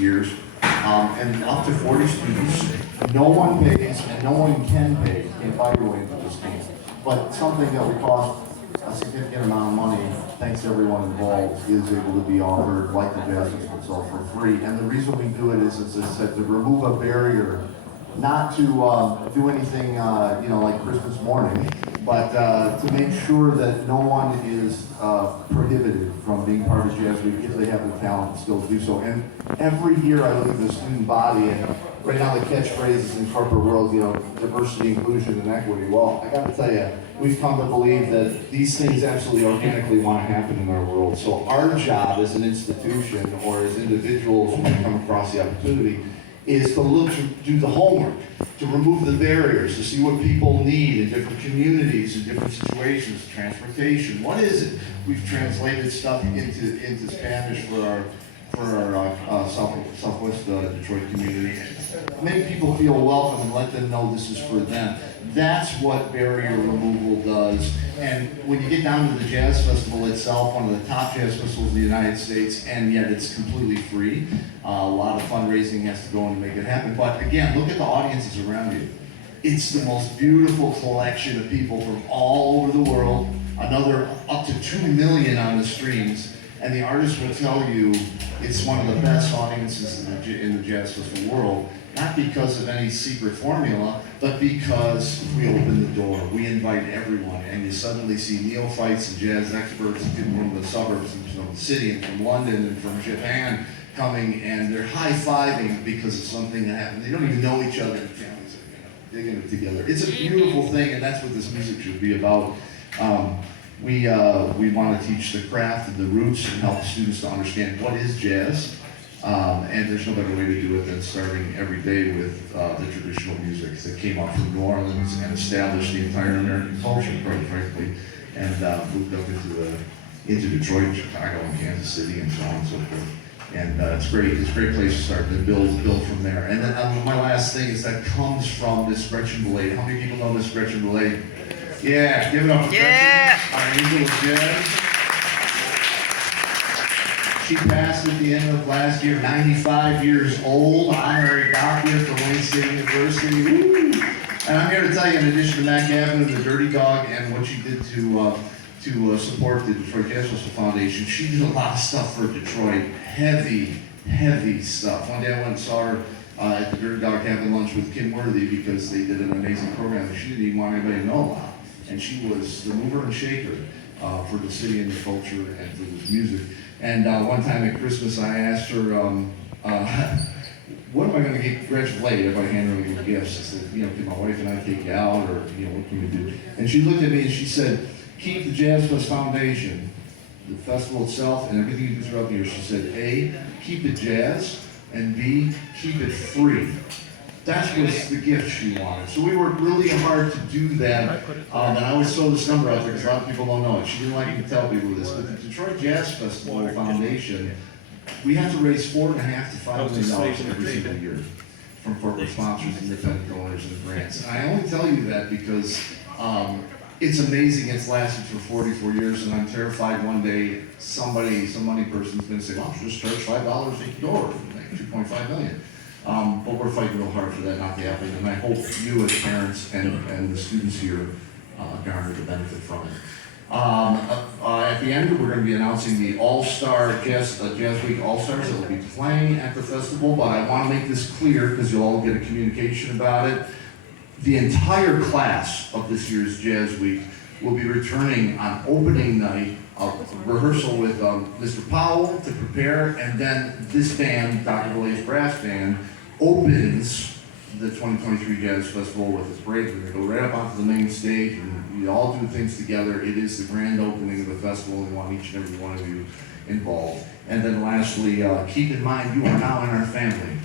years, and up to 40 students. No one pays, and no one can pay, can't buy your way into this game. But something that would cost a significant amount of money, thanks to everyone involved, is able to be offered, like the Jazz Festival itself, for free. And the reason we do it is, as I said, to remove a barrier, not to do anything, like Christmas morning, but to make sure that no one is prohibited from being part of Jazz Week if they have the talent and skill to do so. And every year I look at the student body, and right now the catchphrases in corporate world, diversity, inclusion, and equity. Well, I got to tell you, we've come to believe that these things absolutely organically want to happen in our world. So our job as an institution or as individuals when we come across the opportunity is to look to do the homework, to remove the barriers, to see what people need in different communities, in different situations, transportation. What is it? We've translated stuff into Spanish for our Southwest Detroit community. Make people feel welcome and let them know this is for them. That's what barrier removal does. And when you get down to the Jazz Festival itself, one of the top jazz festivals in the United States, and yet it's completely free. A lot of fundraising has to go in to make it happen. But again, look at the audiences around you. It's the most beautiful collection of people from all over the world, another up to 2 million on the streams. And the artist will tell you it's one of the best audiences in the Jazz Festival world, not because of any secret formula, but because we open the door, we invite everyone, and you suddenly see neophytes and jazz experts from the suburbs and from the city and from London and from Japan coming, and they're high-fiving because of something that happened. They don't even know each other, and families are digging it together. It's a beautiful thing, and that's what this music should be about. We want to teach the craft and the roots and help students to understand what is jazz. And there's no better way to do it than starting every day with the traditional music that came up from New Orleans and established the entire American culture, quite frankly, and moved up into Detroit, Chicago, and Kansas City, and so on and so forth. And it's great. It's a great place to start and build from there. And then my last thing is that comes from Miss Gretchen Valade. How many people know Miss Gretchen Valade? Yeah, give it up for Gretchen. Our angel of jazz. She passed at the end of last year, 95 years old, honorary doctor from Wayne State University. Woo! And I'm here to tell you, in addition to Matt Gavin and the Dirty Dog and what she did to support the Detroit Jazz Festival Foundation, she did a lot of stuff for Detroit, heavy stuff. One day I went and saw her at the Dirty Dog having lunch with Kim Worthy because they did an amazing program that she didn't even want anybody to know about. And she was the mover and shaker for the city and the culture and for this music. And one time at Christmas, I asked her, what am I going to get Gretchen Valade if I hand her any gifts? I said, can my wife and I take you out, or what can we do? And she looked at me and she said, keep the Jazz Fest Foundation, the festival itself, and everything you do throughout the year. She said, A, keep it jazz, and B, keep it free. That was the gift she wanted. So we worked really hard to do that. And I always throw this number out there because a lot of people don't know it. She didn't like me to tell people this, but the Detroit Jazz Festival Foundation, we have to raise $4.5 to $5 million every single year from corporate sponsors, independent donors, and grants. And I only tell you that because it's amazing. It's lasted for 44 years, and I'm terrified one day some money person's going to say, well, just charge $5 each door, like $2.5 million. But we're fighting real hard for that not to happen, and I hope you as parents and the students here garner the benefit from it. At the end, we're going to be announcing the All-Star Jazz Week All-Stars that will be playing at the festival, but I want to make this clear because you'll all get a communication about it. The entire class of this year's Jazz Week will be returning on opening night, a rehearsal with Mr. Powell to prepare, and then this band, Dr. Valade's brass band, opens the 2023 Jazz Festival with its parade. We're going to go right up onto the main stage, and we all do things together. It is the grand opening of the festival, and we want each and every one of you involved. And then lastly, keep in mind, you are now in our family.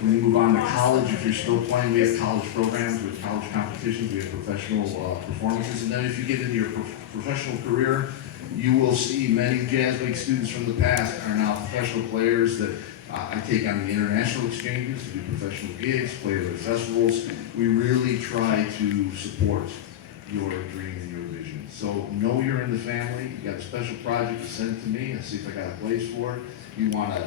When you move on to college, if you're still playing, we have college programs, we have college competitions, we have professional performances, and then if you get into your professional career, you will see many Jazz Week students from the past are now professional players that I take on the international exchanges, to do professional gigs, play at other festivals. We really try to support your dream and your vision. So know you're in the family. You got a special project to send to me. I'll see if I got a place for it. you want to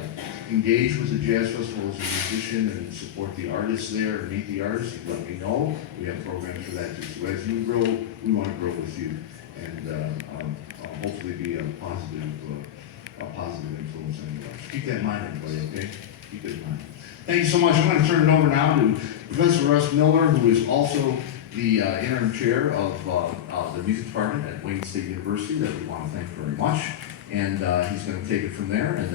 engage with the Jazz Festival as a musician and support the artists there and meet the artists, you let me know. We have programs for that too. So as you grow, we want to grow with you and hopefully be a positive influence on your life. Keep that in mind, everybody, okay? Keep it in mind. Thank you so much. I'm going to turn it over now to Professor Russ Miller, who is also the interim chair of the music department at Wayne State University that we want to thank very much. And he's going to take it from there. And then